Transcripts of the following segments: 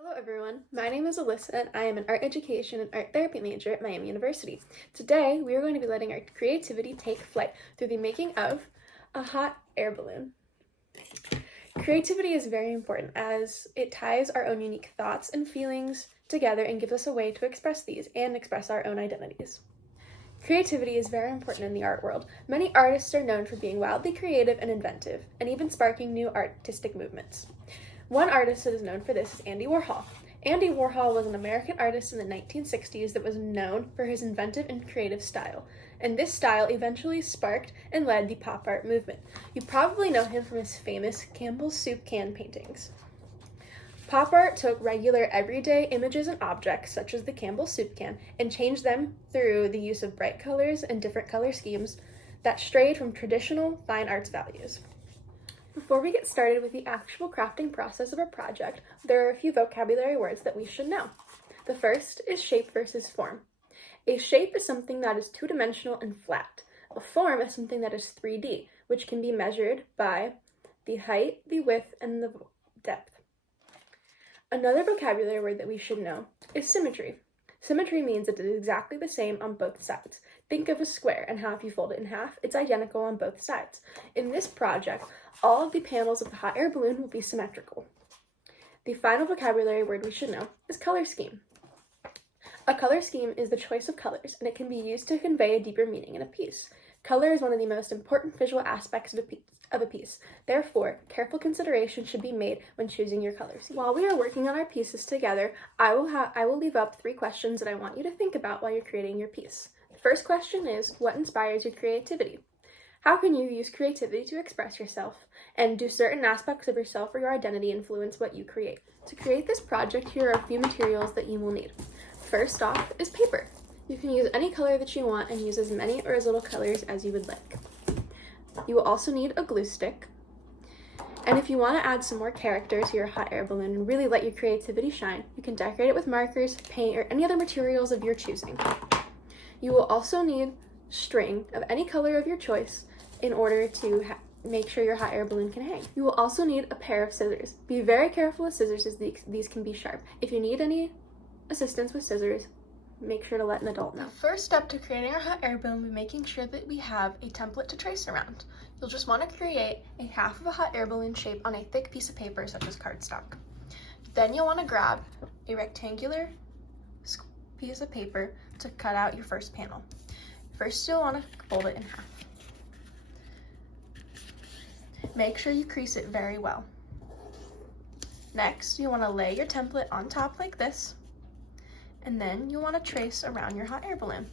Hello everyone, my name is Alyssa and I am an art education and art therapy major at Miami University. Today we are going to be letting our creativity take flight through the making of a hot air balloon. Creativity is very important as it ties our own unique thoughts and feelings together and gives us a way to express these and express our own identities. Creativity is very important in the art world. Many artists are known for being wildly creative and inventive, and even sparking new artistic movements. One artist that is known for this is Andy Warhol. Andy Warhol was an American artist in the 1960s that was known for his inventive and creative style, and this style eventually sparked and led the pop art movement. You probably know him from his famous Campbell's soup can paintings. Pop art took regular everyday images and objects, such as the Campbell's soup can, and changed them through the use of bright colors and different color schemes that strayed from traditional fine arts values. Before we get started with the actual crafting process of a project, there are a few vocabulary words that we should know. The first is shape versus form. A shape is something that is two-dimensional and flat. A form is something that is 3D, which can be measured by the height, the width, and the depth. Another vocabulary word that we should know is symmetry. Symmetry means it is exactly the same on both sides. Think of a square and how if you fold it in half, it's identical on both sides. In this project, all of the panels of the hot air balloon will be symmetrical. The final vocabulary word we should know is color scheme. A color scheme is the choice of colors, and it can be used to convey a deeper meaning in a piece. Color is one of the most important visual aspects of a piece. Therefore, careful consideration should be made when choosing your color scheme. While we are working on our pieces together, I will leave up 3 questions that I want you to think about while you're creating your piece. The first question is, what inspires your creativity? How can you use creativity to express yourself? And do certain aspects of yourself or your identity influence what you create? To create this project, here are a few materials that you will need. First off is paper. You can use any color that you want and use as many or as little colors as you would like. You will also need a glue stick. And if you want to add some more character to your hot air balloon and really let your creativity shine, you can decorate it with markers, paint, or any other materials of your choosing. You will also need string of any color of your choice in order to make sure your hot air balloon can hang. You will also need a pair of scissors. Be very careful with scissors as these can be sharp. If you need any assistance with scissors, make sure to let an adult know. The first step to creating our hot air balloon will be making sure that we have a template to trace around. You'll just want to create a half of a hot air balloon shape on a thick piece of paper such as cardstock. Then you'll want to grab a rectangular piece of paper to cut out your first panel. First, you'll want to fold it in half. Make sure you crease it very well. Next, you want to lay your template on top like this, and then you want to trace around your hot air balloon.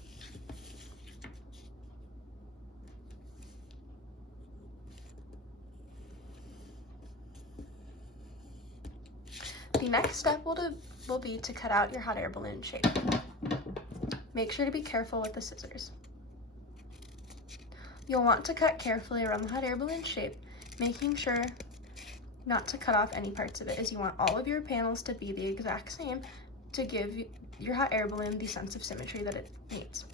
The next step will be to cut out your hot air balloon shape. Make sure to be careful with the scissors. You'll want to cut carefully around the hot air balloon shape, making sure not to cut off any parts of it, as you want all of your panels to be the exact same to give your hot air balloon the sense of symmetry that it needs.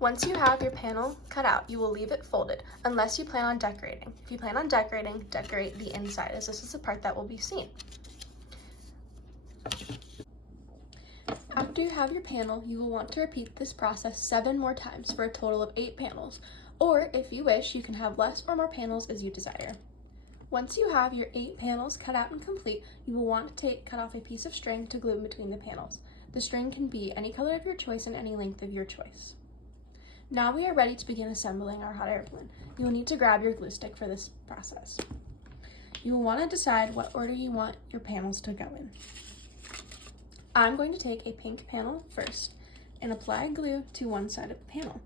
Once you have your panel cut out, you will leave it folded, unless you plan on decorating. If you plan on decorating, decorate the inside, as this is the part that will be seen. After you have your panel, you will want to repeat this process 7 more times for a total of 8 panels, or if you wish, you can have less or more panels as you desire. Once you have your 8 panels cut out and complete, you will want to cut off a piece of string to glue in between the panels. The string can be any color of your choice and any length of your choice. Now we are ready to begin assembling our hot air balloon. You will need to grab your glue stick for this process. You will want to decide what order you want your panels to go in. I'm going to take a pink panel first and apply glue to one side of the panel.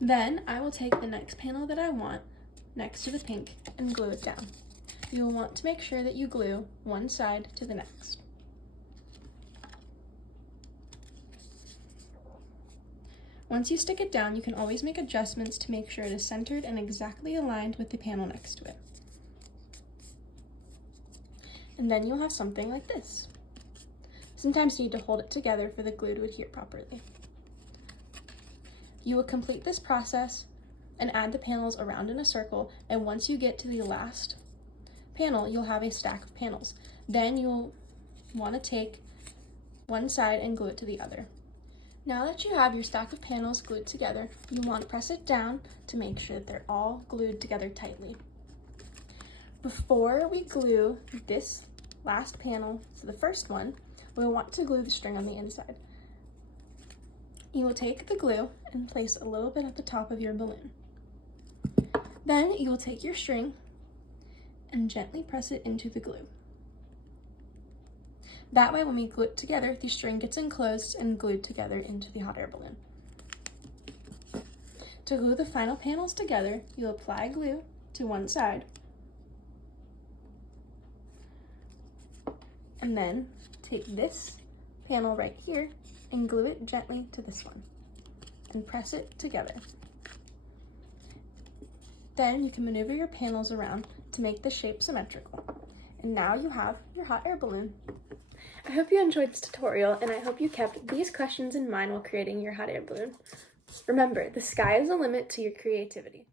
Then I will take the next panel that I want next to the pink and glue it down. You will want to make sure that you glue one side to the next. Once you stick it down, you can always make adjustments to make sure it is centered and exactly aligned with the panel next to it. And then you'll have something like this. Sometimes you need to hold it together for the glue to adhere properly. You will complete this process and add the panels around in a circle, and once you get to the last panel, you'll have a stack of panels. Then you'll want to take one side and glue it to the other. Now that you have your stack of panels glued together, you want to press it down to make sure that they're all glued together tightly. Before we glue this last panel to the first one, we'll want to glue the string on the inside. You will take the glue and place a little bit at the top of your balloon. Then you will take your string and gently press it into the glue. That way, when we glue it together, the string gets enclosed and glued together into the hot air balloon. To glue the final panels together, you'll apply glue to one side and then take this panel right here and glue it gently to this one and press it together. Then you can maneuver your panels around to make the shape symmetrical. And now you have your hot air balloon. I hope you enjoyed this tutorial, and I hope you kept these questions in mind while creating your hot air balloon. Remember, the sky is the limit to your creativity.